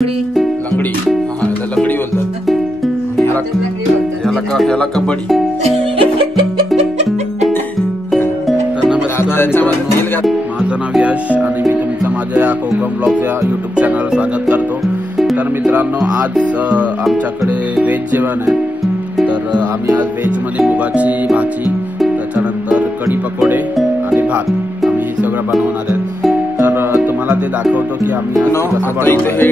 लंगडी हा याला लंगडी बोलतात आणि याला कबड्डी. माझं नाव यश आणि मी तुमचं माझ्या या कोकम ब्लॉग या युट्यूब चॅनलवर स्वागत करतो. तर मित्रांनो, आज आमच्याकडे व्हेज जेवण आहे. तर आम्ही आज व्हेजमध्ये मुगाची भाजी, त्याच्यानंतर कढी पकोडे आणि भात आम्ही हे सगळं बनवणार आहे. तर तुम्हाला ते दाखवतो की आम्ही कसं बनवतो. हे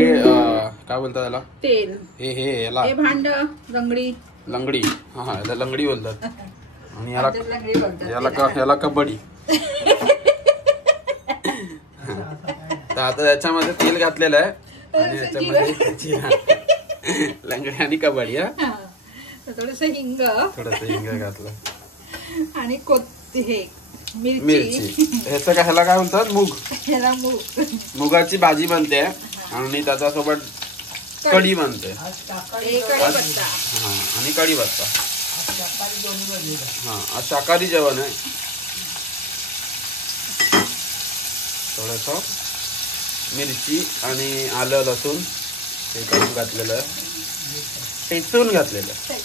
काय बोलतात त्याला? तेल. हे याला भांड लंगडी. लंगडी हा याला लंगडी बोलतात आणि याला कबड्डी. तर आता त्याच्यामध्ये तेल घातलेलं आहे आणि याच्यामध्ये लंगडी आणि कबड्डी. थोडस हिंग घातलं आणि मिरची. ह्याला काय बोलतात? मूग. मुगाची भाजी बनते आणि त्याच्या सोबत कढी बनते आणि कढीपत्ता. हा शाकाहारी जेवण आहे. थोडस मिरची आणि आलं लसूण हे करून घातलेलं आहे, ठेचून घातलेलं आहे.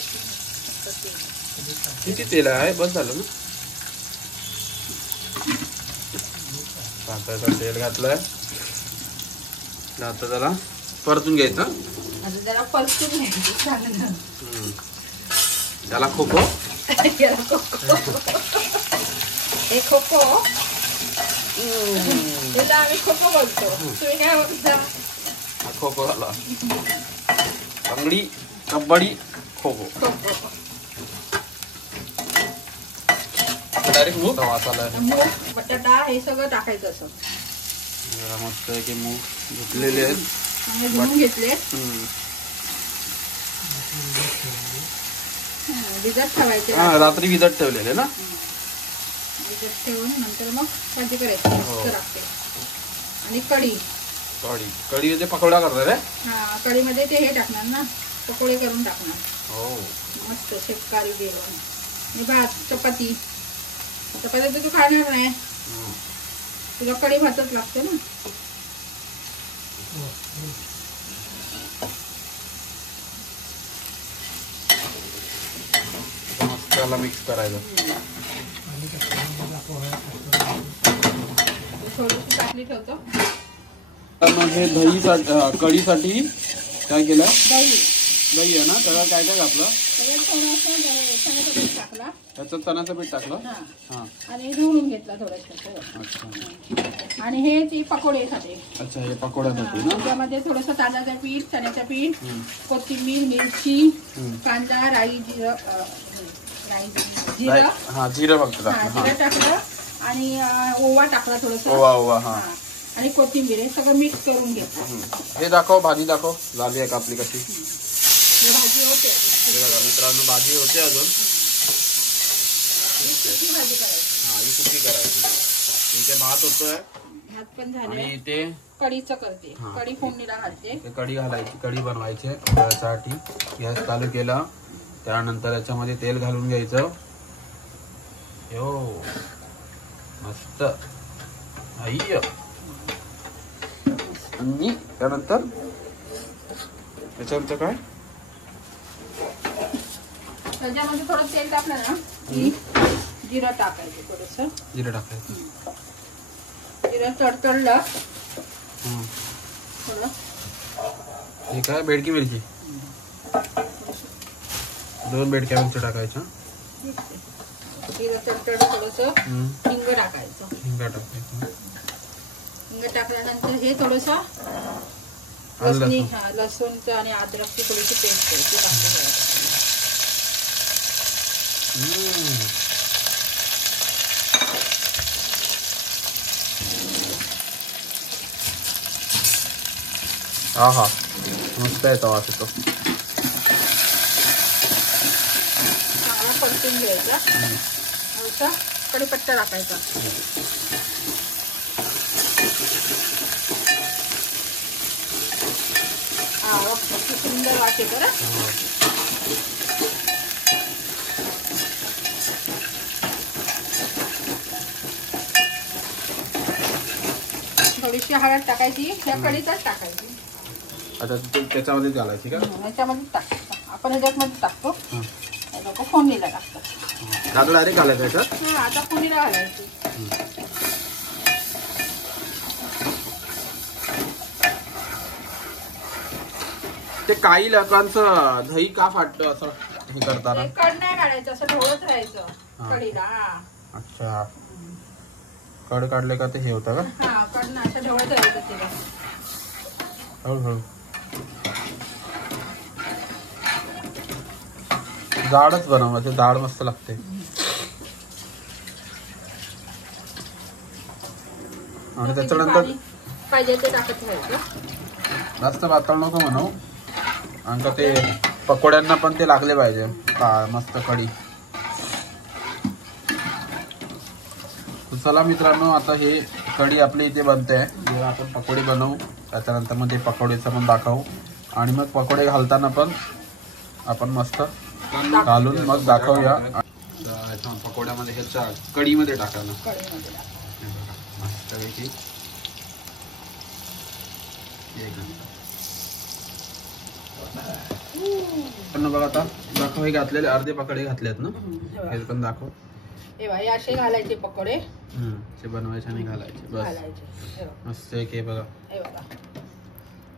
किती तेल आहे? बस झालं ना. ताटाचं तेल घातलंय. आता त्याला परतून घ्यायचं. त्याला खोको बोलतो. तुम्ही काय बोलता? खोको झाला. लंगडी, कबड्डी, खोको. डायरेक्ट मूग बटाटा हे सगळं टाकायचं. असं मस्त आहे की मूग धुतलेले आहेत, धुवून घेतले, भिजत ठेवायचे. रात्री भिजत ठेवलेले ना. भिजत ठेवून नंतर मग भाजी करायची. लागते. आणि कढी मध्ये पकोडा करणार आहे. हा, कढीमध्ये ते हे टाकणार ना, पकोडे करून टाकणार. हो, मस्त शेतकरी जेवण. आणि भात, चपाती तर तू खाणार नाही, तुला कढी भातच लागतो ना. मसाला मिक्स करायचं. थोडीशी टाकली ठेवतो. हे दही कढीसाठी काय केलं? दही आहे ना. त्याला काय काय घातलं? त्याच्यात चण्याचं पीठ टाकलं. आणि ढवळून घेतला थोडंसं. अच्छा. आणि हे पकोड्यासाठी. अच्छा, हे पकोड्यासाठी ना. त्यामध्ये थोडंसं तांदळाचं पीठ, चण्याचं पीठ, कोथिंबीर, मिरची, कांदा, राई, जिरं फक्त टाकलं आणि ओवा टाकला थोडंसं. ओवा. आणि कोथिंबीर हे सगळं मिक्स करून घेतलं. हे दाखव, भाजी दाखव. झाली आहे का आपली कशी? भाजी होते मित्रांनो, भाजी होते अजून. भाजी करायची. ही सुकी करायची. इथे भात होतोय. भात पण झाले. आणि इथे कढीचं करते. कढी फोडणीला घालते. कढी घालायची, कढी बनवायची त्यासाठी गॅस चालू केला. त्यानंतर याच्यामध्ये तेल घालून घ्यायचं. हो, मस्त. आणि त्यानंतर त्याच्यानंतर काय? त्याच्यामध्ये थोडं तेल टाकलं ना, जिरं टाकायचं. थोडंसं जिरं टाकायचं. जिरं तडतडलं थोडं. हे काय? बेडकी मिरची. 2 बेडक्या मिरची टाकायच्या. जिरं तडतडलं थोडंसं हिंग टाकायचं. हिंग टाकल्यानंतर हे थोडंसं लसूणचं आणि अद्रकची थोडीशी पेस्ट करायची. हा मस्त आहे. तवा तो चांगला परतून घ्यायचा. थोडासा कढीपत्ता टाकायचा. सुंदर वाटे करा. थोडीशी हळद टाकायची. त्या कढीतच टाकायची. अच्छा त्याच्यामध्ये घालायची का? याच्यामध्ये टाकतो आपण, ह्याच्यामध्ये टाकतो. हे लोक फोडणीला टाकतात. आता डायरेक्ट घालायचं याच्यात? हा, आता फोडणीला घालायची. ते काही लोकांचं दही का फाटतं असं हे करताना? कड नाही काढायचं, असं ढवळत राहायचं कढीला. अच्छा, कड काढले का ते हे होतं का? हा, कड ना असं ढवळत राहायचं तिला. हळूहळू जाडच बनवायचं, जाड मस्त लागते. आणि त्याच्यानंतर पाहिजे ते टाकत राहायचं. जास्त पातळ नको बनवू, आणि ते पकोड्यांना पण ते लागले पाहिजे मस्त कढी. चला मित्रांनो, आता हे कढी आपली इथे बनते. जेव्हा आपण पकोडी बनवू त्याच्यानंतर मग ते पकोडीचं पण दाखवू, आणि मग पकोडे घालताना पण आपण मस्त घालून मग दाखवूया. पकोड्यामध्ये ह्याच्या कढीमध्ये टाकायला मस्त पैकी. बघा आता दाखव, हे घातलेले अर्धे पकोडे घातलेत ना, हे पण दाखव. हे बाई असे घालायचे पकोडे, ते बनवायचे आणि घालायचे बस. मस्त एक हे बघा, हे बघा,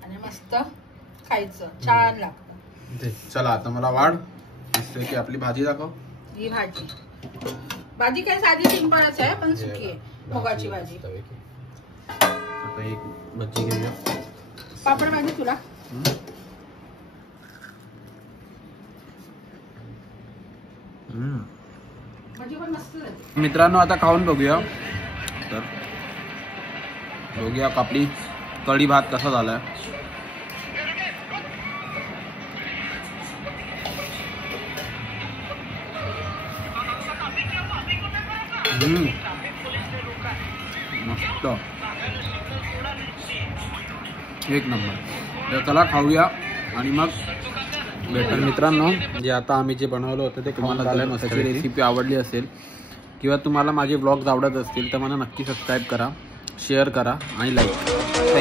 आणि मस्त खायचं, छान लागतं. चला आता मला वाढ मस्त की आपली भाजी दाखव. ही भाजी काय साधी सिंपलच आहे, पण सुकी आहे, मुगाची भाजी. आता एक भजी घेऊया. पापड भाजी तुला भाजी पण मस्त झाली. मित्रांनो आता खाऊन बघूया. तर बघूया आपली कढी भात कसा झालाय. मस्त, एक नंबर. तर चला खाऊया आणि मग भेटल. मित्रांनो, जे आता आम्ही जे बनवलं होतं ते तुम्हाला झालं नसेल, त्याची रेसिपी आवडली असेल किंवा तुम्हाला माझे ब्लॉग्स आवडत असतील तर मला नक्की सबस्क्राईब करा, शेअर करा आणि लाईक करा.